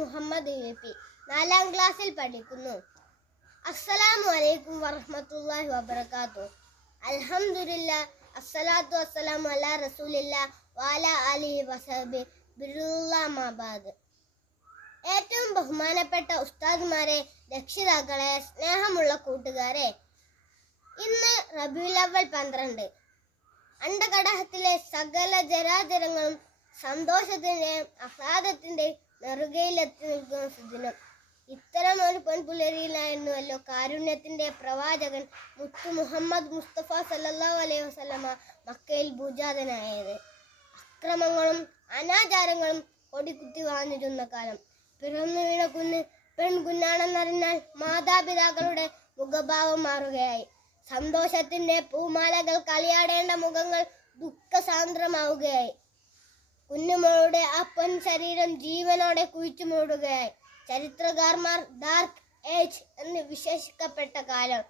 Muhammad UP 4ാം ക്ലാസ്സിൽ പഠിക്കുന്നു. അസ്സലാമു അലൈക്കും വറഹ്മത്തുള്ളാഹി വബറകാതുഹു. അൽഹംദുലില്ലാഹ് അസ്സലാത്തു വസ്സലാമു അലാ റസൂലില്ലാഹ് വഅലാ ആലിഹി വസഹബിഹി ബിറുല്ലാഹി മാ ബഅദ്. ഏറ്റവും ബഹുമാനപ്പെട്ട ഉസ്താദുമാരെ, രക്ഷിതാക്കളെ, സ്നേഹമുള്ള കൂട്ടുകാരെ, ഇന്ന് റബീഉൽ അവ്വൽ 12. അണ്ടകടഹത്തിലെ സകല ജരാചരങ്ങളും സന്തോഷത്തിന്റെയും ആഹ്ലാദത്തിന്റെയും നെറുകയിലെത്തി നിൽക്കുന്ന സുദിനം. ഇത്തരം ഒരു പൊൻപുലരിയിലായിരുന്നുവല്ലോ കാരുണ്യത്തിന്റെ പ്രവാചകൻ മുത്തു മുഹമ്മദ് മുസ്തഫ സല്ലല്ലാഹു അലൈഹി വസല്ലമ മക്കയിൽ ഭൂജാതനായത്. അക്രമങ്ങളും അനാചാരങ്ങളും കൊടികുത്തി വാണിരുന്ന കാലം. പിറന്നു വീണ കുഞ്ഞ് പെൺകുഞ്ഞാണെന്നറിഞ്ഞാൽ മാതാപിതാക്കളുടെ മുഖഭാവം മാറുകയായി. സന്തോഷത്തിന്റെ പൂമാലകൾ കളിയാടേണ്ട മുഖങ്ങൾ ദുഃഖസാന്ദ്രമാവുകയായി. കുഞ്ഞുമോളുടെ ആ പൊൻ ശരീരം ജീവനോടെ കുഴിച്ചു മൂടുകയായി. ചരിത്രകാരന്മാർ ഡാർക്ക് ഏജ് എന്ന് വിശേഷിക്കപ്പെട്ട കാലം.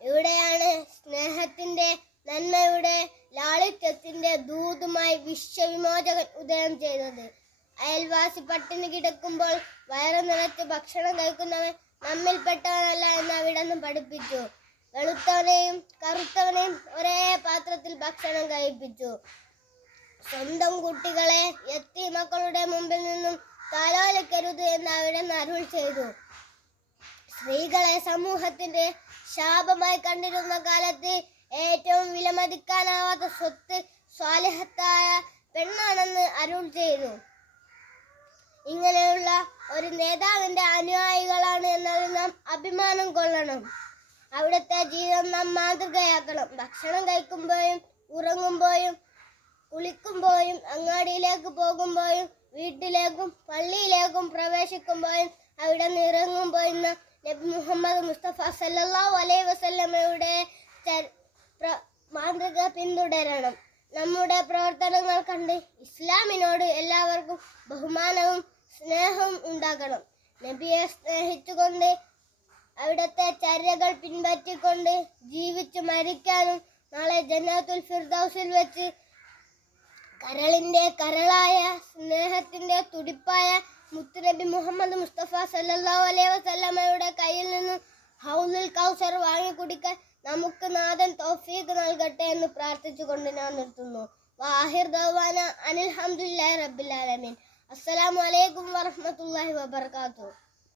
ഇവിടെയാണ് സ്നേഹത്തിന്റെ, നന്മയുടെ, ലാളിത്യത്തിന്റെ ദൂതുമായി വിശ്വവിമോചകൻ ഉദയം ചെയ്തത്. അയൽവാസി പട്ടിണി കിടക്കുമ്പോൾ വയറു നിറച്ച് ഭക്ഷണം കഴിക്കുന്നവൻ നമ്മിൽപ്പെട്ടവനല്ല എന്ന് അവിടെന്ന് പഠിപ്പിച്ചു. വെളുത്തവനെയും കറുത്തവനെയും ഒരേ പാത്രത്തിൽ ഭക്ഷണം കഴിപ്പിച്ചു. സ്വന്തം കുട്ടികളെ യത്തീമക്കളുടെ മുമ്പിൽ നിന്നും താലോലിക്കരുത് എന്ന് അവിടെ അരുൾ ചെയ്തു. സ്ത്രീകളെ സമൂഹത്തിന്റെ ശാപമായി കണ്ടിരുന്ന കാലത്ത് ഏറ്റവും വിലമതിക്കാനാവാത്ത സ്വത്ത് സ്വാലിഹത്തായ പെണ്ണാണെന്ന് അരുൾ ചെയ്തു. ഇങ്ങനെയുള്ള ഒരു നേതാവിന്റെ അനുയായികളാണ് എന്നതിൽ നാം അഭിമാനം കൊള്ളണം. അവിടുത്തെ ജീവിതം നാം മാതൃകയാക്കണം. ഭക്ഷണം കഴിക്കുമ്പോഴും ഉറങ്ങുമ്പോഴും കുളിക്കുമ്പോഴും അങ്ങാടിയിലേക്ക് പോകുമ്പോഴും വീട്ടിലേക്കും പള്ളിയിലേക്കും പ്രവേശിക്കുമ്പോഴും അവിടെ ഇറങ്ങുമ്പോഴും നബി മുഹമ്മദ് മുസ്തഫ സല്ലല്ലാഹു അലൈഹി വസല്ലമയുടെ മാതൃക പിന്തുടരണം. നമ്മുടെ പ്രവർത്തനങ്ങൾ കണ്ട് ഇസ്ലാമിനോട് എല്ലാവർക്കും ബഹുമാനവും സ്നേഹവും ഉണ്ടാകണം. നബിയെ സ്നേഹിച്ചുകൊണ്ട് അവിടുത്തെ ചര്യകൾ പിൻപറ്റിക്കൊണ്ട് ജീവിച്ചു മരിക്കാനും നാളെ ജന്നത്തുൽ ഫിർദൗസിൽ വെച്ച് കരളിന്റെ കരളായ സ്നേഹത്തിന്റെ തുടിപ്പായ മുത്തുനബി മുഹമ്മദ് മുസ്തഫ സല്ലല്ലാഹു അലൈഹി വസല്ലമയുടെ കയ്യിൽ നിന്നും ഹൗലുൽ കൗസർ വാങ്ങി കുടിക്കാൻ നമുക്ക് നാഥൻ തൗഫീഖ് നൽകട്ടെ എന്ന് പ്രാർത്ഥിച്ചുകൊണ്ട് ഞാൻ നിർത്തുന്നു. വാഹിർ ദഅ്വാന അനിൽ ഹംദുലില്ലാഹി റബ്ബിൽ ആലമീൻ. അസ്സലാമു അലൈക്കും വറഹ്മത്തുള്ളാഹി വബറകാതുഹു.